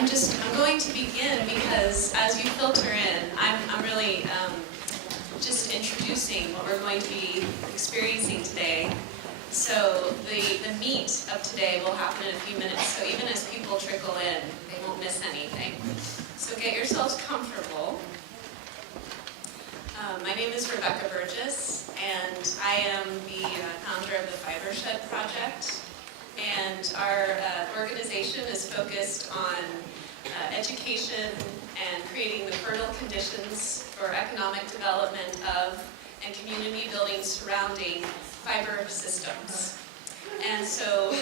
I'm going to begin because as you filter in, I'm really just introducing what we're going to be experiencing today. So the meat of today will happen in a few minutes, so even as people trickle in, they won't miss anything. So get yourselves comfortable. My name is Burgess, and I am the founder of the Fibershed project. And our organization is focused on education and creating the fertile conditions for economic development of and community building surrounding fiber systems. And so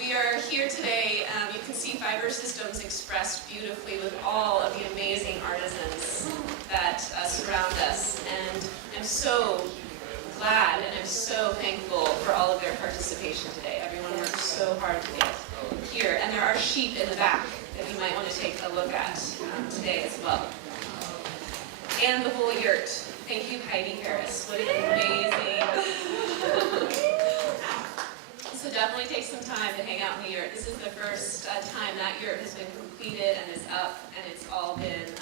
we are here today. You can see fiber systems expressed beautifully with all of the amazing artisans that surround us. And I'm so glad and I'm so thankful for all of their participation today. Everyone worked so hard to get here. And there are sheep in the back that you might want to take a look at today as well. And the whole yurt. Thank you, Heidi Harris. What an amazing. So definitely take some time to hang out in the yurt. This is the first time that yurt has been completed and is up, and it's all been,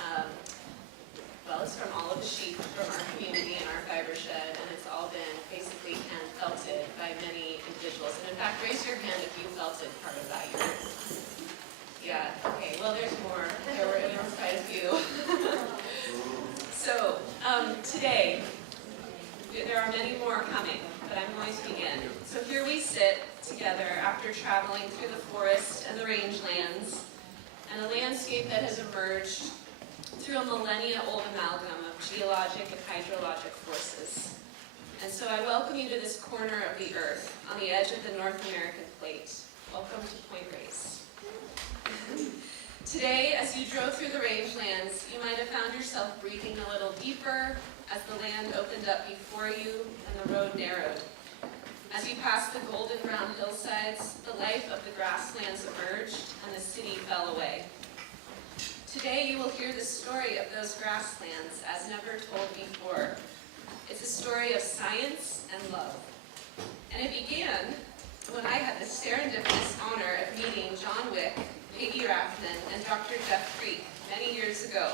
well, it's from all of the sheep from our community and our Fibershed, and it's all been basically hand felted by many individuals. And in fact, raise your hand if you felted part of that yurt. Yeah, okay, well there's more. There were quite a few. So, today, there are many more coming, but I'm going to begin. So here we sit together after traveling through the forest and the rangelands, and a landscape that has emerged through a millennia-old amalgam of geologic and hydrologic forces. And so I welcome you to this corner of the earth, on the edge of the North American plate. Welcome to Point Reyes. Today, as you drove through the rangelands, you might have found yourself breathing a little deeper as the land opened up before you and the road narrowed. As you passed the golden brown hillsides, the life of the grasslands emerged and the city fell away. Today, you will hear the story of those grasslands as never told before. It's a story of science and love. And it began when I had the serendipitous honor of meeting John Wick, Peggy Rathman, and Dr. Jeff Creek many years ago.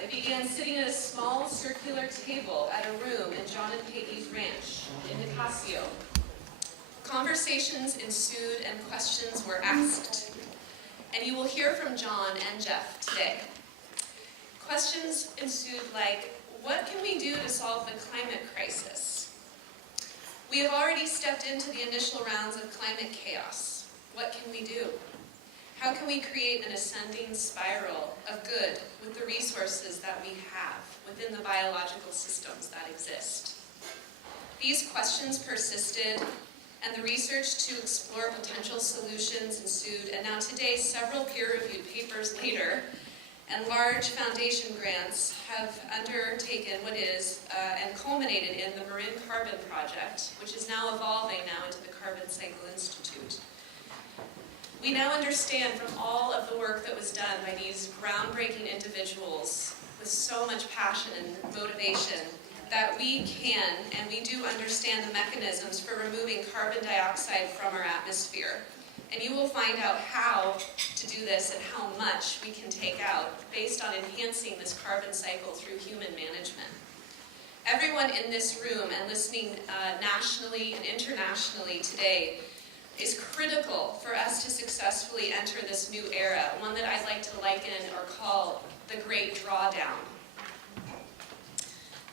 It began sitting at a small circular table at a room in John and Peggy's ranch in Nicasio. Conversations ensued and questions were asked. And you will hear from John and Jeff today. Questions ensued like, what can we do to solve the climate crisis? We have already stepped into the initial rounds of climate chaos. What can we do? How can we create an ascending spiral of good with the resources that we have within the biological systems that exist? These questions persisted, and the research to explore potential solutions ensued, and now today, several peer-reviewed papers later, and large foundation grants have undertaken what is, and culminated in the Marin Carbon Project, which is now evolving now into the Carbon Cycle Institute. We now understand from all of the work that was done by these groundbreaking individuals with so much passion and motivation that we can and we do understand the mechanisms for removing carbon dioxide from our atmosphere. And you will find out how to do this and how much we can take out based on enhancing this carbon cycle through human management. Everyone in this room and listening nationally and internationally today is critical for us to successfully enter this new era, one that I like to liken or call the Great Drawdown.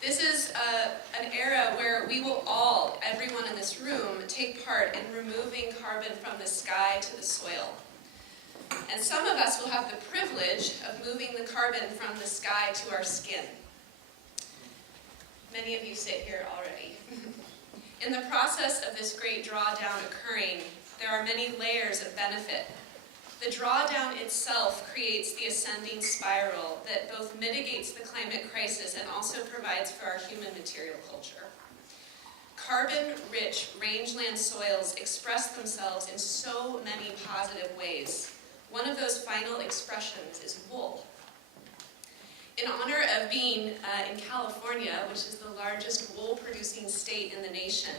This is an era where we will all, everyone in this room, take part in removing carbon from the sky to the soil. And some of us will have the privilege of moving the carbon from the sky to our skin. Many of you sit here already. In the process of this great drawdown occurring, there are many layers of benefit. The drawdown itself creates the ascending spiral that both mitigates the climate crisis and also provides for our human material culture. Carbon-rich rangeland soils express themselves in so many positive ways. One of those final expressions is wool. In honor of being in California, which is the largest wool-producing state in the nation,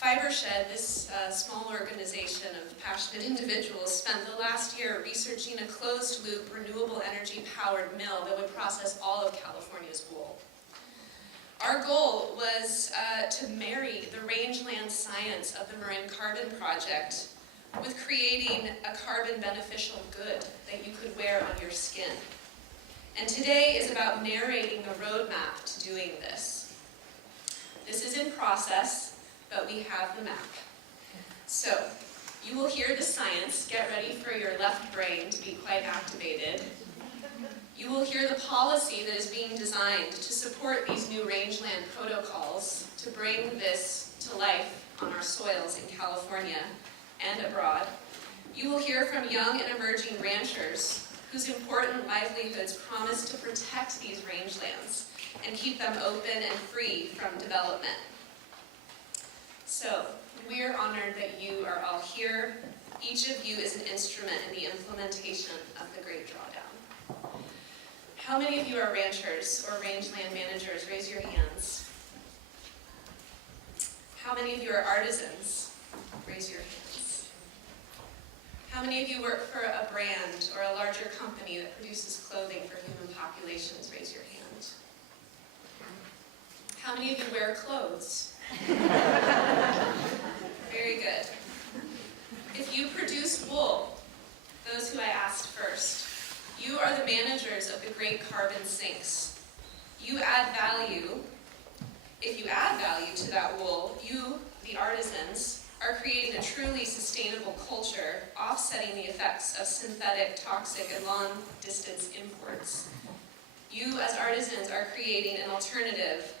Fibershed, this small organization of passionate individuals, spent the last year researching a closed-loop, renewable energy-powered mill that would process all of California's wool. Our goal was to marry the rangeland science of the Marin Carbon Project with creating a carbon beneficial good that you could wear on your skin. And today is about narrating the roadmap to doing this. This is in process, but we have the map. So, you will hear the science. Get ready for your left brain to be quite activated. You will hear the policy that is being designed to support these new rangeland protocols to bring this to life on our soils in California and abroad. You will hear from young and emerging ranchers whose important livelihoods promise to protect these rangelands and keep them open and free from development. So, we are honored that you are all here. Each of you is an instrument in the implementation of the Great Drawdown. How many of you are ranchers or rangeland managers? Raise your hands. How many of you are artisans? Raise your hands. How many of you work for a brand or a larger company that produces clothing for human populations? Raise your hand. How many of you wear clothes? Very good. If you produce wool, those who I asked first, you are the managers of the great carbon sinks. You add value. If you add value to that wool, you, the artisans, are creating a truly sustainable culture, offsetting the effects of synthetic, toxic, and long-distance imports. You, as artisans, are creating an alternative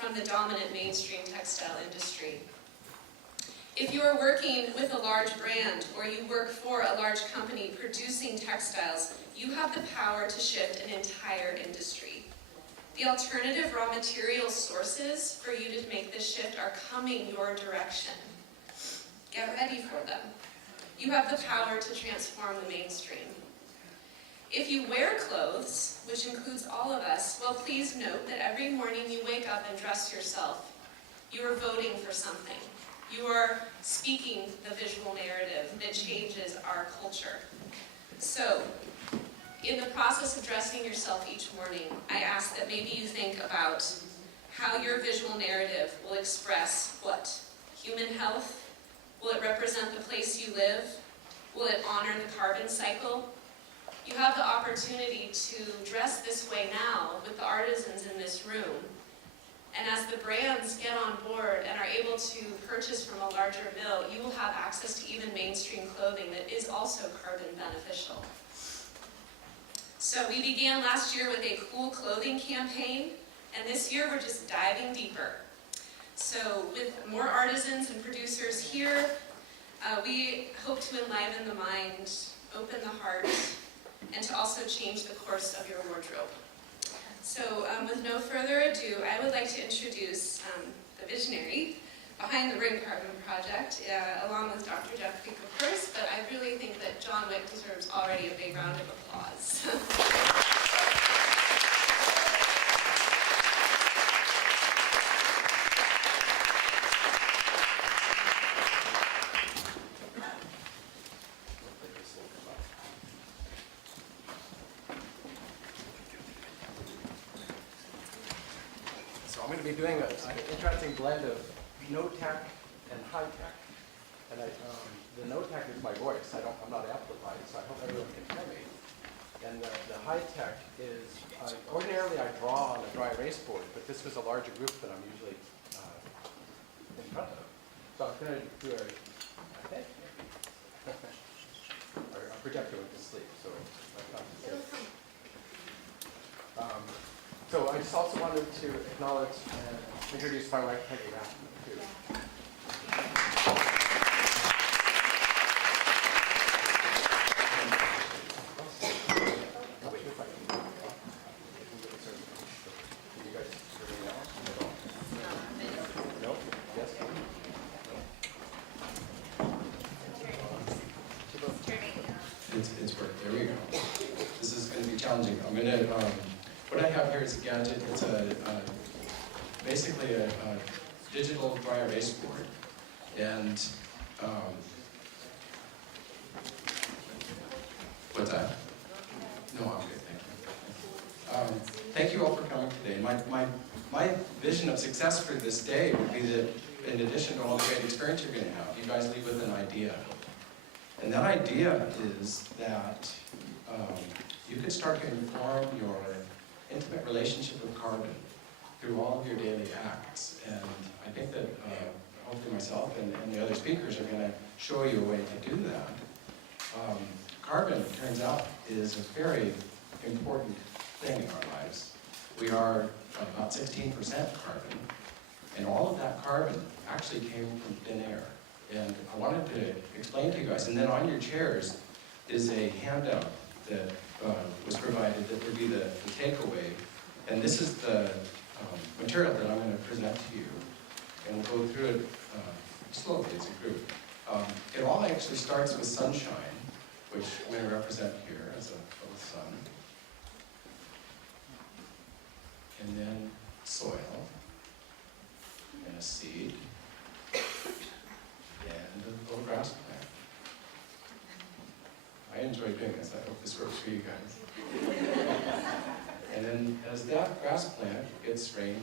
from the dominant mainstream textile industry. If you are working with a large brand or you work for a large company producing textiles, you have the power to shift an entire industry. The alternative raw material sources for you to make this shift are coming your direction. Get ready for them. You have the power to transform the mainstream. If you wear clothes, which includes all of us, well, please note that every morning you wake up and dress yourself. You are voting for something. You are speaking the visual narrative that changes our culture. So, in the process of dressing yourself each morning, I ask that maybe you think about how your visual narrative will express what? Human health? Will it represent the place you live? Will it honor the carbon cycle? You have the opportunity to dress this way now with the artisans in this room. And as the brands get on board and are able to purchase from a larger mill, you will have access to even mainstream clothing that is also carbon beneficial. So we began last year with a cool clothing campaign, and this year we're just diving deeper. So with more artisans and producers here, we hope to enliven the mind, open the heart, and to also change the course of your wardrobe. So with no further ado, I would like to introduce the visionary behind the Marin Carbon Project, along with Dr. Jeff Wick, of course, but I really think that John Wick deserves already a big round of applause. I'm going to be doing an interesting blend of no-tech and high-tech. And the no-tech is my voice. I'm not amplified, so I hope everyone can hear me. And the high-tech is, ordinarily I draw on a dry erase board, but this was a larger group than I'm usually in front of. So I'm going to do a projector went to sleep, so I can't see it. So I just also wanted to acknowledge and introduce my wife, Peggy Rathman, too. You guys hear me now? No? Yes? It's worked. There we go. This is going to be challenging. I'm going to... what I have here is a gadget. It's basically a digital dry erase board. And, what's that? No, I'm good, thank you. Thank you all for coming today. My vision of success for this day would be that in addition to all the great experience you're going to have, you guys leave with an idea. And that idea is that you could start to inform your intimate relationship with carbon through all of your daily acts. And I think that hopefully myself and the other speakers are going to show you a way to do that. Carbon, it turns out, is a very important thing in our lives. We are about 16% carbon, and all of that carbon actually came from thin air. And I wanted to explain to you guys, and then on your chairs is a handout that was provided that would be the takeaway. And this is the material that I'm going to present to you, and we'll go through it slowly as a group. It all actually starts with sunshine, which I'm going to represent here as a little sun. And then soil, and a seed, and a little grass plant. I enjoy doing this. I hope this works for you guys. And then as that grass plant gets rain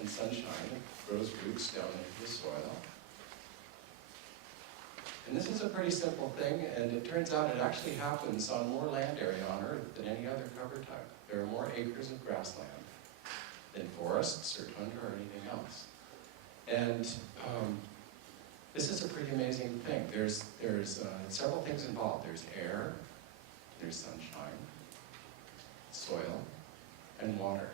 and sunshine, it grows roots down into the soil. And this is a pretty simple thing, and it turns out it actually happens on more land area on Earth than any other cover type. There are more acres of grassland than forests or tundra or anything else. And this is a pretty amazing thing. There's several things involved. There's air, there's sunshine, soil, and water.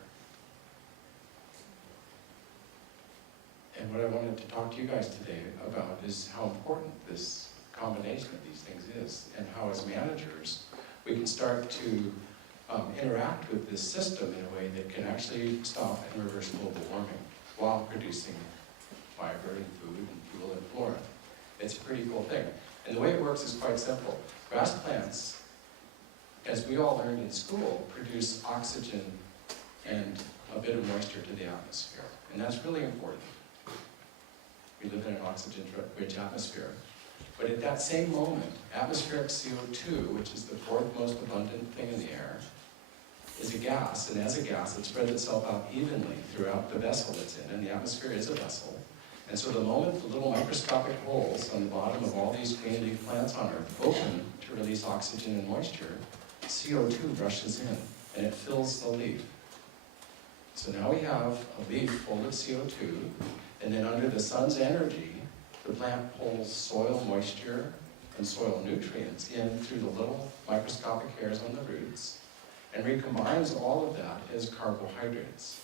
And what I wanted to talk to you guys today about is how important this combination of these things is, and how as managers we can start to interact with this system in a way that can actually stop and reverse global warming while producing fiber and food and fuel and flora. It's a pretty cool thing. And the way it works is quite simple. Grass plants, as we all learned in school, produce oxygen and a bit of moisture to the atmosphere. And that's really important. We live in an oxygen-rich atmosphere. But at that same moment, atmospheric CO2, which is the fourth most abundant thing in the air, is a gas, and as a gas, it spreads itself out evenly throughout the vessel it's in, and the atmosphere is a vessel. And so the moment the little microscopic holes on the bottom of all these green leaf plants on Earth open to release oxygen and moisture, CO2 rushes in, and it fills the leaf. So now we have a leaf full of CO2, and then under the sun's energy, the plant pulls soil moisture and soil nutrients in through the little microscopic hairs on the roots, and recombines all of that as carbohydrates,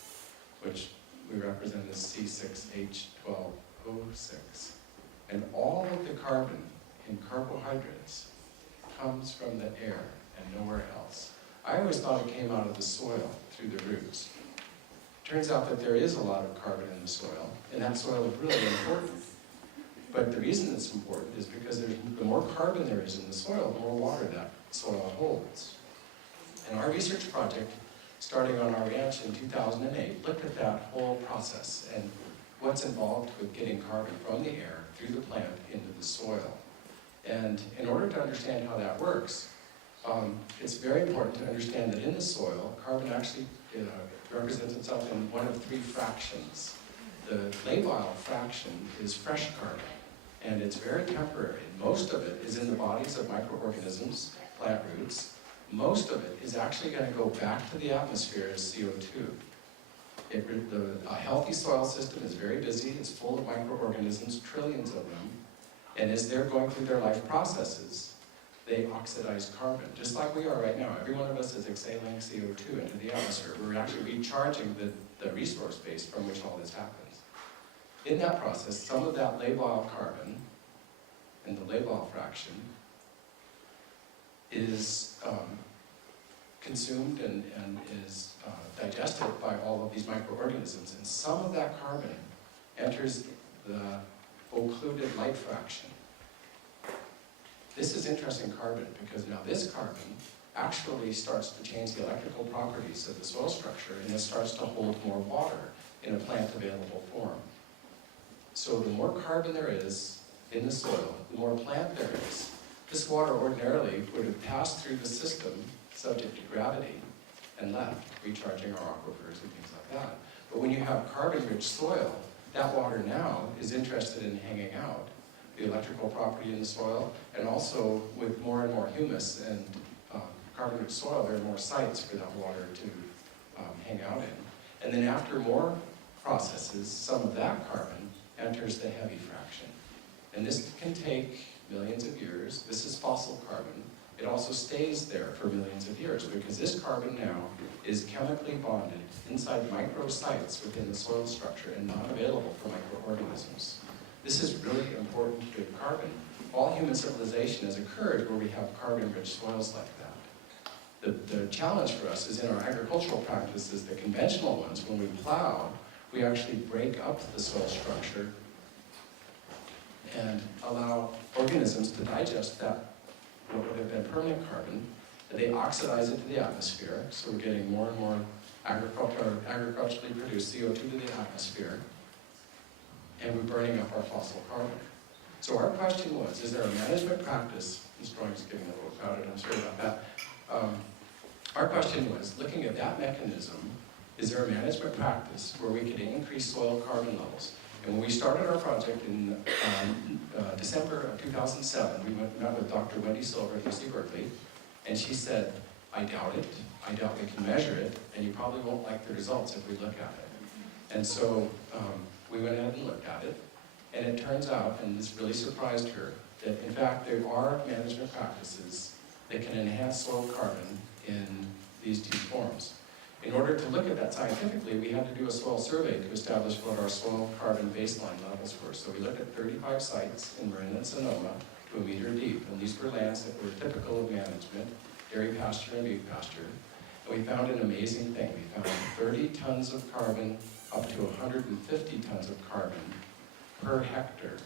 which we represent as C6H12O6. And all of the carbon in carbohydrates comes from the air and nowhere else. I always thought it came out of the soil through the roots. Turns out that there is a lot of carbon in the soil, and that soil is really important. But the reason it's important is because the more carbon there is in the soil, the more water that soil holds. And our research project, starting on our ranch in 2008, looked at that whole process and what's involved with getting carbon from the air through the plant into the soil. And in order to understand how that works, it's very important to understand that in the soil, carbon actually represents itself in one of three fractions. The labile fraction is fresh carbon, and it's very temporary. Most of it is in the bodies of microorganisms, plant roots. Most of it is actually going to go back to the atmosphere as CO2. A healthy soil system is very busy. It's full of microorganisms, trillions of them. And as they're going through their life processes, they oxidize carbon, just like we are right now. Every one of us is exhaling CO2 into the atmosphere. We're actually recharging the resource base from which all this happens. In that process, some of that labile carbon and the labile fraction is consumed and is digested by all of these microorganisms. And some of that carbon enters the occluded light fraction. This is interesting carbon because now this carbon actually starts to change the electrical properties of the soil structure, and it starts to hold more water in a plant available form. So the more carbon there is, in the soil, the more plant there is. This water ordinarily would have passed through the system, subject to gravity, and left, recharging our aquifers and things like that. But when you have carbon-rich soil, that water now is interested in hanging out, the electrical property in the soil, and also with more and more humus and carbon-rich soil, there are more sites for that water to hang out in. And then after more processes, some of that carbon enters the heavy fraction. And this can take millions of years. This is fossil carbon. It also stays there for millions of years because this carbon now is chemically bonded inside microsites within the soil structure and not available for microorganisms. This is really important to good carbon. All human civilization has occurred where we have carbon-rich soils like that. The challenge for us is in our agricultural practices, the conventional ones, when we plow, we actually break up the soil structure and allow organisms to digest that, what would have been permanent carbon, and they oxidize it to the atmosphere, so we're getting more and more agriculturally produced CO2 to the atmosphere, and we're burning up our fossil carbon. So our question was, is there a management practice, this drawing is getting a little crowded, I'm sorry about that. Our question was, looking at that mechanism, is there a management practice where we could increase soil carbon levels? And when we started our project in December of 2007, we met with Dr. Wendy Silver at UC Berkeley, and she said, I doubt it, I doubt we can measure it, and you probably won't like the results if we look at it. And so we went ahead and looked at it, and it turns out, and this really surprised her, that in fact there are management practices that can enhance soil carbon in these two forms. In order to look at that scientifically, we had to do a soil survey to establish what our soil carbon baseline levels were. So we looked at 35 sites in Marin and Sonoma to a meter deep, and these were lands that were typical of management, dairy pasture and beef pasture. And we found an amazing thing. We found 30 tons of carbon up to 150 tons of carbon per hectare,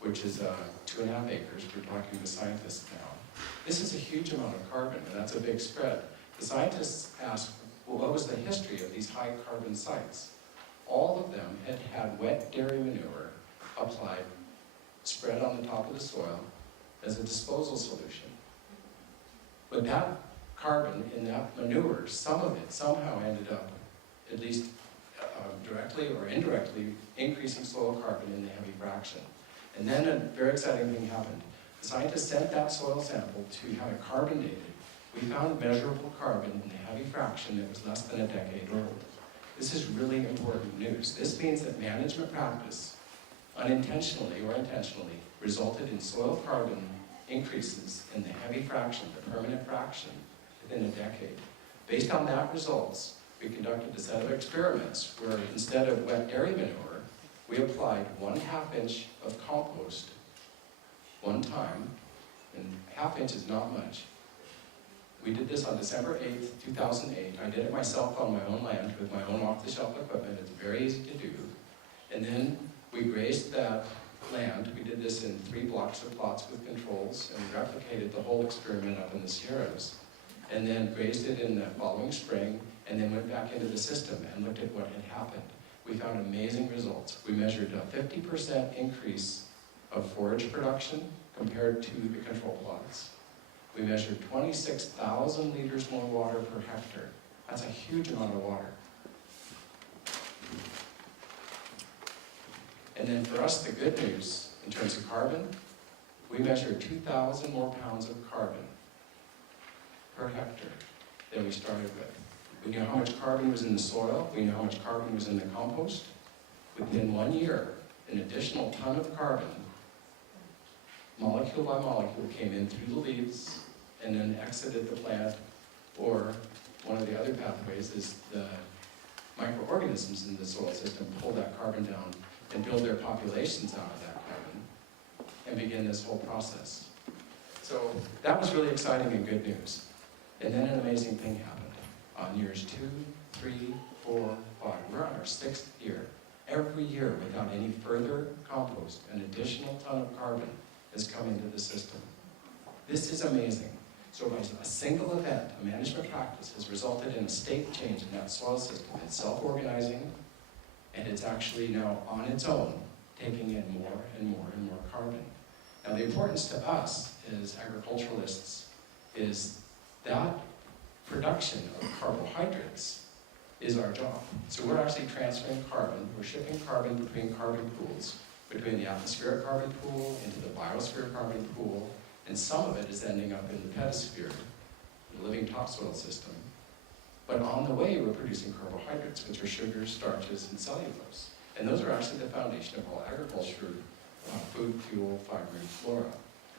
which is 2.5 acres. We're talking to scientists now. This is a huge amount of carbon, and that's a big spread. The scientists asked, well, what was the history of these high carbon sites? All of them had had wet dairy manure applied, spread on the top of the soil as a disposal solution. But that carbon in that manure, some of it somehow ended up, at least directly or indirectly, increasing soil carbon in the heavy fraction. And then a very exciting thing happened. The scientists sent that soil sample to have it carbon dated. We found measurable carbon in the heavy fraction that was less than a decade old. This is really important news. This means that management practice, unintentionally or intentionally, resulted in soil carbon increases in the heavy fraction, the permanent fraction, within a decade. Based on that results, we conducted a set of experiments where instead of wet dairy manure, we applied 1/2 inch of compost one time, and 1/2 inch is not much. We did this on December 8th, 2008. I did it myself on my own land with my own off-the-shelf equipment. It's very easy to do. And then we grazed that land. We did this in 3 blocks of plots with controls, and we replicated the whole experiment up in the Sierras. And then grazed it in the following spring, and then went back into the system and looked at what had happened. We found amazing results. We measured a 50% increase of forage production compared to the control plots. We measured 26,000 liters more water per hectare. That's a huge amount of water. And then for us, the good news, in terms of carbon, we measured 2,000 more pounds of carbon per hectare than we started with. We knew how much carbon was in the soil. We knew how much carbon was in the compost. Within 1 year, an additional ton of carbon, molecule by molecule, came in through the leaves and then exited the plant, or one of the other pathways is the microorganisms in the soil system pull that carbon down and build their populations out of that carbon and begin this whole process. So that was really exciting and good news. And then an amazing thing happened. On years 2, 3, 4, 5, we're on our 6th year. Every year, without any further compost, an additional ton of carbon has come into the system. This is amazing. So by a single event, a management practice has resulted in a state change in that soil system. It's self-organizing, and it's actually now on its own taking in more and more and more carbon. Now the importance to us as agriculturalists is that production of carbohydrates is our job. So we're actually transferring carbon, we're shipping carbon between carbon pools, between the atmospheric carbon pool into the biosphere carbon pool, and some of it is ending up in the pedosphere, the living topsoil system. But on the way, we're producing carbohydrates, which are sugars, starches, and cellulose. And those are actually the foundation of all agriculture, food, fuel, fiber, and flora.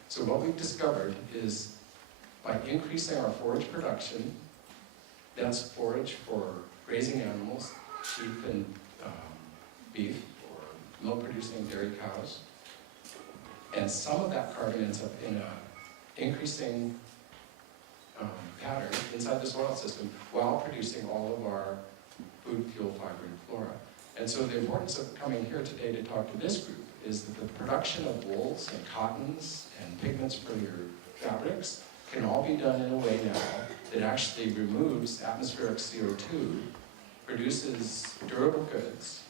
So what we've discovered is by increasing our forage production, that's forage for grazing animals, sheep and beef, or milk-producing dairy cows, and some of that carbon ends up in an increasing pattern inside the soil system while producing all of our food, fuel, fiber, and flora. And so the importance of coming here today to talk to this group is that the production of wools and cottons and pigments for your fabrics can all be done in a way now that actually removes atmospheric CO2, produces durable goods,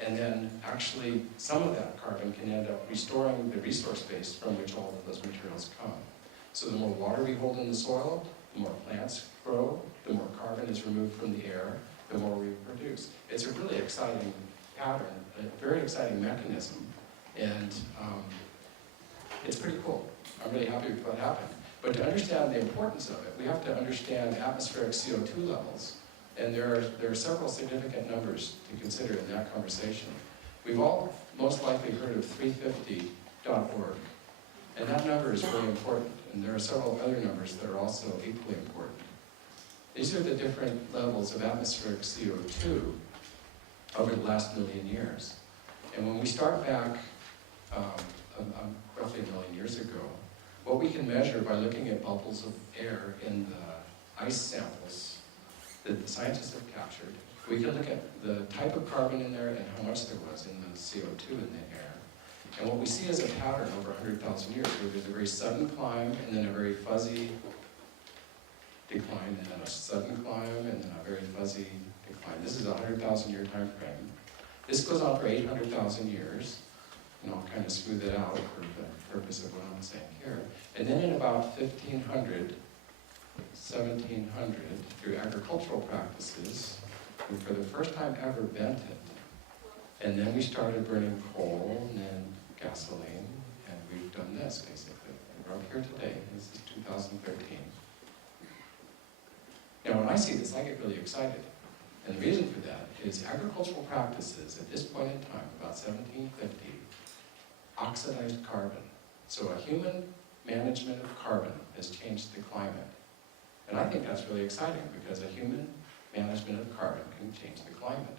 and then actually some of that carbon can end up restoring the resource base from which all of those materials come. So the more water we hold in the soil, the more plants grow, the more carbon is removed from the air, the more we produce. It's a really exciting pattern, a very exciting mechanism, and it's pretty cool. I'm really happy with what happened. But to understand the importance of it, we have to understand atmospheric CO2 levels, and there are several significant numbers to consider in that conversation. We've all most likely heard of 350.org, and that number is really important, and there are several other numbers that are also equally important. These are the different levels of atmospheric CO2 over the last million years. And when we start back roughly a million years ago, what we can measure by looking at bubbles of air in the ice samples that the scientists have captured, we can look at the type of carbon in there and how much there was in the CO2 in the air. And what we see is a pattern over 100,000 years, where there's a very sudden climb and then a very fuzzy decline, and then a sudden climb, and then a very fuzzy decline. This is a 100,000 year time frame. This goes on for 800,000 years, and I'll kind of smooth it out for the purpose of what I'm saying here. And then in about 1500, 1700, through agricultural practices, we for the first time ever bent it. And then we started burning coal and then gasoline, and we've done this basically. And we're up here today. This is 2013. Now when I see this, I get really excited. And the reason for that is agricultural practices at this point in time, about 1750, oxidized carbon. So a human management of carbon has changed the climate. And I think that's really exciting because a human management of carbon can change the climate.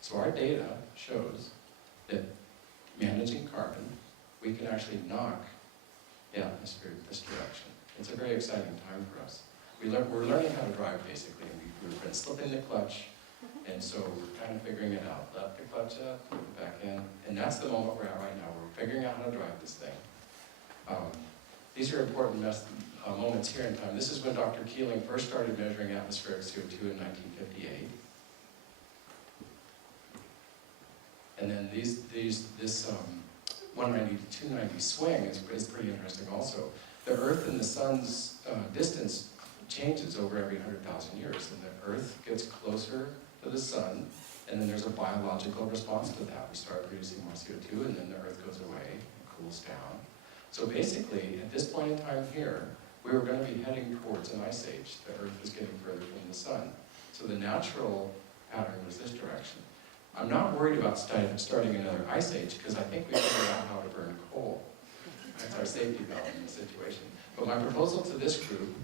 So our data shows that managing carbon, we can actually knock the atmosphere this direction. It's a very exciting time for us. We're learning how to drive basically, and we've been slipping the clutch, and so we're kind of figuring it out. Let the clutch up, put it back in, and that's the moment we're at right now. We're figuring out how to drive this thing. These are important moments here in time. This is when Dr. Keeling first started measuring atmospheric CO2 in 1958. And then this 190 to 290 swing is pretty interesting also. The Earth and the Sun's distance changes over every 100,000 years, and the Earth gets closer to the Sun, and then there's a biological response to that. We start producing more CO2, and then the Earth goes away and cools down. So basically, at this point in time here, we were going to be heading towards an ice age. The Earth was getting further from the Sun. So the natural pattern was this direction. I'm not worried about starting another ice age, because I think we figured out how to burn coal. That's our safety valve in the situation. But my proposal to this group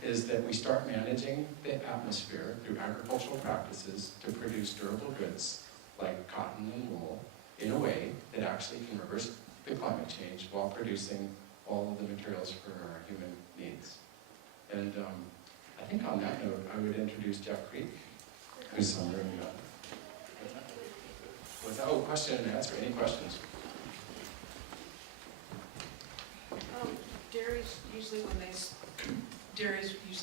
is that we start managing the atmosphere through agricultural practices to produce durable goods like cotton and wool in a way that actually can reverse the climate change while producing all of the materials for our human needs. And I think on that note, I would introduce Jeff Creek, who's somewhere in the Oh, question and answer. Any questions? Dairies usually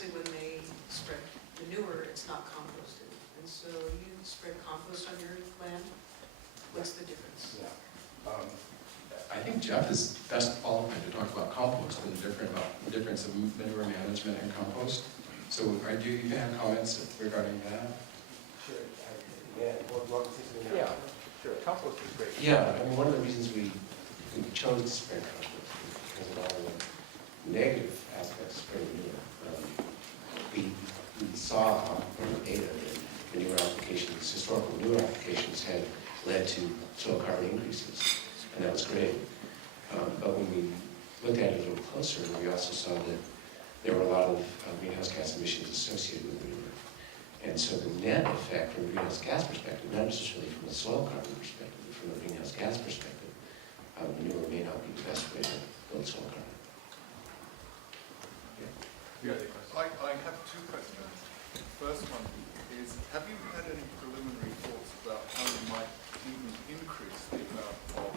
when they spread manure, it's not composted, and so you spread compost on your land. What's the difference? Yeah. I think Jeff is best qualified to talk about compost and the difference of manure management and compost. So do you even have comments regarding that? Sure. Yeah, sure. Compost is great. Yeah, I mean, one of the reasons we chose to spray compost is because of all the negative aspects of spraying manure. We saw from the data that manure applications, historical manure applications had led to soil carbon increases, and that was great. But when we looked at it a little closer, we also saw that there were a lot of greenhouse gas emissions associated with manure. And so the net effect from a greenhouse gas perspective, not necessarily from a soil carbon perspective, but from a greenhouse gas perspective, manure may not be the best way to build soil carbon. I have two questions. First one is, have you had any preliminary thoughts about how you might even increase the amount of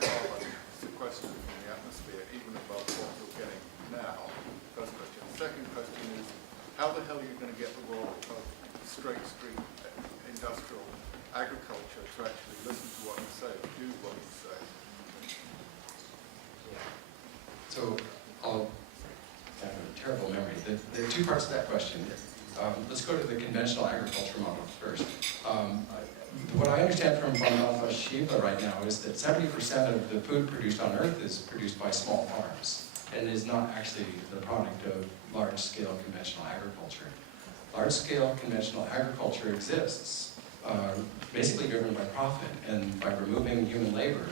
carbon sequestered from the atmosphere, even above what you're getting now? First question. Second question is, how the hell are you going to get the world of straight street industrial agriculture to actually listen to what you say, do what you say? So I have a terrible memory. There are two parts to that question. Let's go to the conventional agriculture model first. What I understand from Bhanav Shiva right now is that 70% of the food produced on Earth is produced by small farms and is not actually the product of large-scale conventional agriculture. Large-scale conventional agriculture exists, basically driven by profit, and by removing human labor,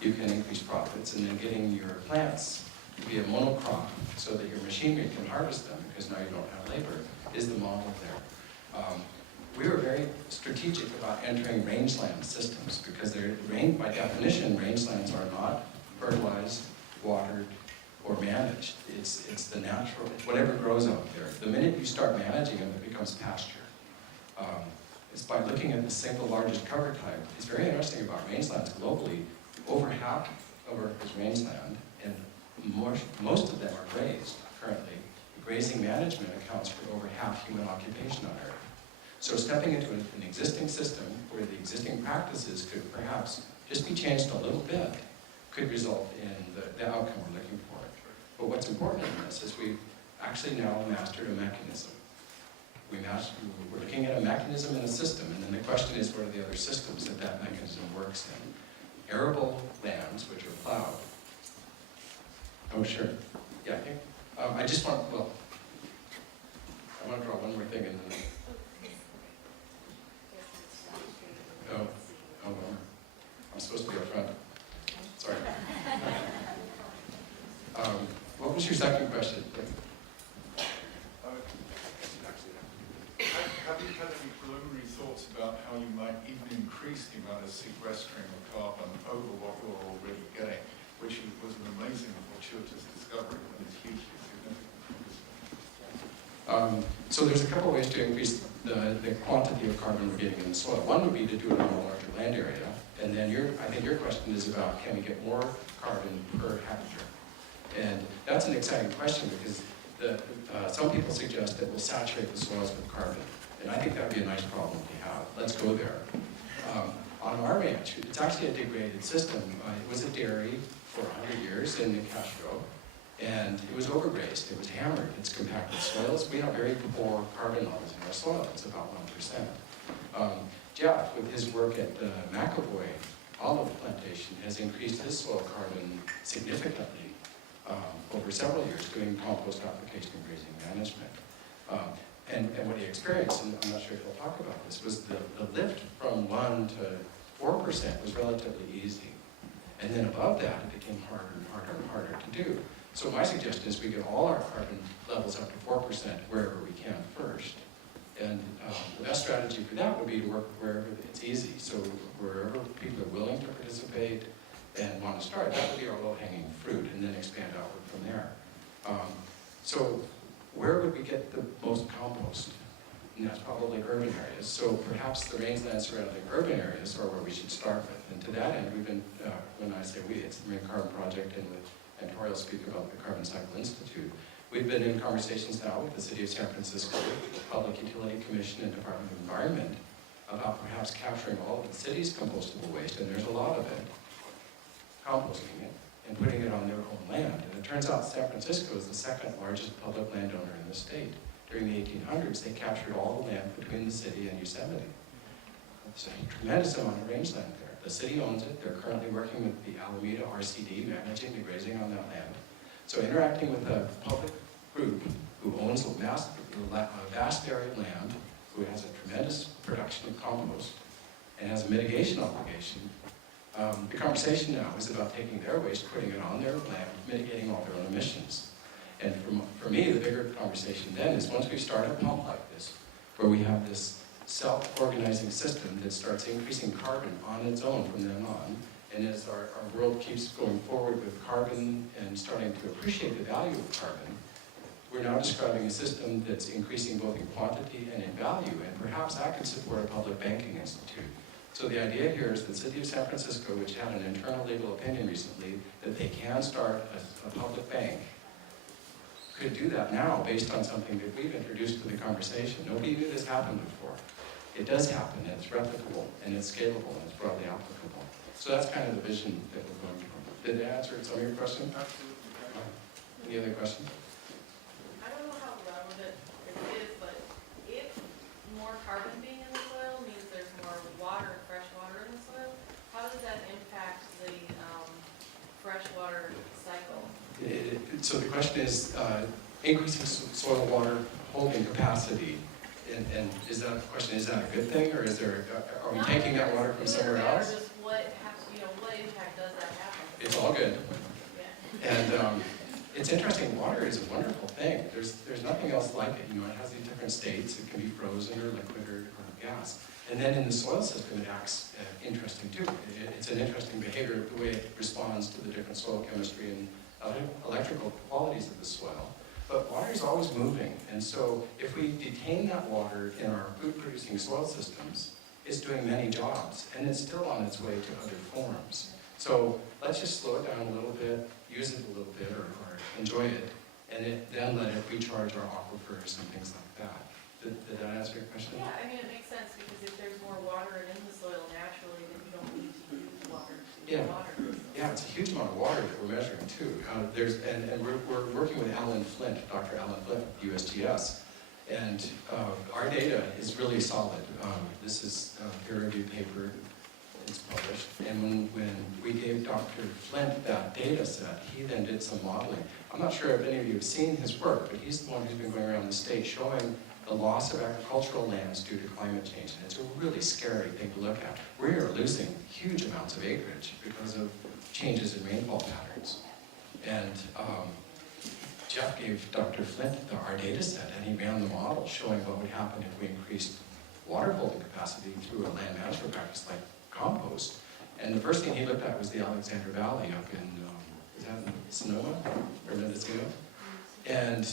you can increase profits, and then getting your plants to be a monocrop so that your machinery can harvest them, because now you don't have labor, is the model there. We were very strategic about entering rangeland systems, because by definition, rangelands are not fertilized, watered, or managed. It's the natural, whatever grows out there. The minute you start managing them, it becomes pasture. It's by looking at the single largest cover type. It's very interesting about rangelands globally. Over half of Earth is rangeland, and most of them are grazed currently. Grazing management accounts for over half human occupation on Earth. So stepping into an existing system where the existing practices could perhaps just be changed a little bit could result in the outcome we're looking for. But what's important in this is we've actually now mastered a mechanism. We're looking at a mechanism in a system, and then the question is, what are the other systems that mechanism works in? Arable lands, which are plowed. Oh, sure. Yeah, I want to draw one more thing in the... Oh, I'm supposed to be up front. Sorry. What was your second question? Have you had any preliminary thoughts about how you might even increase the amount of sequestering of carbon over what you're already getting, which was an amazing fortuitous discovery and is hugely significant? So there's a couple ways to increase the quantity of carbon we're getting in the soil. One would be to do it on a larger land area, and then I think your question is about, can we get more carbon per hectare? And that's an exciting question, because some people suggest that we'll saturate the soils with carbon. And I think that would be a nice problem to have. Let's go there. On our ranch, it's actually a degraded system. It was a dairy for 100 years in New Castro, and it was overgrazed. It was hammered. It's compacted soils. We have very poor carbon levels in our soil. It's about 1%. Jeff, with his work at the McAvoy olive plantation, has increased his soil carbon significantly over several years, doing compost application and grazing management. And what he experienced, and I'm not sure if he'll talk about this, was the lift from 1 to 4% was relatively easy. And then above that, it became harder and harder and harder to do. So my suggestion is we get all our carbon levels up to 4% wherever we can first. And the best strategy for that would be to work wherever it's easy. So wherever people are willing to participate and want to start, that would be our low-hanging fruit, and then expand outward from there. So where would we get the most compost? And that's probably urban areas. So perhaps the rangelands surrounding urban areas are where we should start with. And to that end, we've been, when I say we, it's the Marine Carbon Project, and Tori will speak about the Carbon Cycle Institute. We've been in conversations now with the City of San Francisco, the Public Utility Commission, and Department of Environment about perhaps capturing all of the city's compostable waste, and there's a lot of it, composting it and putting it on their own land. And it turns out San Francisco is the second largest public landowner in the state. During the 1800s, they captured all the land between the city and Yosemite. It's a tremendous amount of rangeland there. The city owns it. They're currently working with the Alameda RCD, managing the grazing on that land. So interacting with a public group who owns a vast area of land, who has a tremendous production of compost, and has a mitigation obligation, the conversation now is about taking their waste, putting it on their land, mitigating all their own emissions. And for me, the bigger conversation then is once we start a pump like this, where we have this self-organizing system that starts increasing carbon on its own from then on, and as our world keeps going forward with carbon and starting to appreciate the value of carbon, we're now describing a system that's increasing both in quantity and in value, and perhaps that could support a public banking institute. So the idea here is the city of San Francisco, which had an internal legal opinion recently, that they can start a public bank, could do that now based on something that we've introduced to the conversation. Nobody knew this happened before. It does happen, and it's replicable, and it's scalable, and it's broadly applicable. So that's kind of the vision that we're going for. Did that answer some of your questions? Absolutely. Any other questions? I don't know how relevant it is, but if more carbon being in the soil means there's more water, fresh water in the soil, how does that impact the freshwater cycle? So the question is, increasing soil water holding capacity, and is that the question, is that a good thing, or is there, are we Not taking that water from good or somewhere bad, or else? just what impact does that have? It's all good. Yeah. And it's interesting, water is a wonderful thing. There's nothing else like it. You know, it has these different states. It can be frozen or liquid or gas. And then in the soil system, it acts interesting too. It's an interesting behavior, the way it responds to the different soil chemistry and electrical qualities of the soil. But water is always moving. And so if we detain that water in our food-producing soil systems, it's doing many jobs, and it's still on its way to other forms. So let's just slow it down a little bit, use it a little bit, or enjoy it, and then let it recharge our aquifers and things like that. Did that answer your question? Yeah, I mean, it makes sense because if there's more water in the soil naturally, then you don't need to use water to do water. Yeah, it's a huge amount of water that we're measuring too. We're working with Alan Flint, Dr. Alan Flint, USGS, and our data is really solid. This is a peer-reviewed paper. It's published. And when we gave Dr. Flint that data set, he then did some modeling. I'm not sure if any of you have seen his work, but he's the one who's been going around the state showing the loss of agricultural lands due to climate change. And it's a really scary thing to look at. We are losing huge amounts of acreage because of changes in rainfall patterns. And Jeff gave Dr. Flint our data set, and he ran the model showing what would happen if we increased water holding capacity through a land management practice like compost. And the first thing he looked at was the Alexander Valley up in, is that in Sonoma or Mendocino? And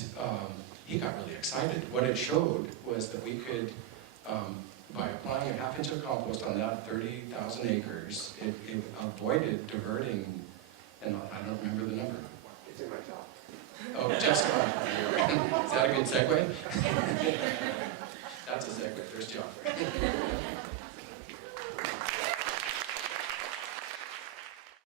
he got really excited. What it showed was that we could, by applying a half inch of compost on that 30,000 acres, it avoided diverting, and I don't remember the number. It's in my job. Oh, just is that a good segue?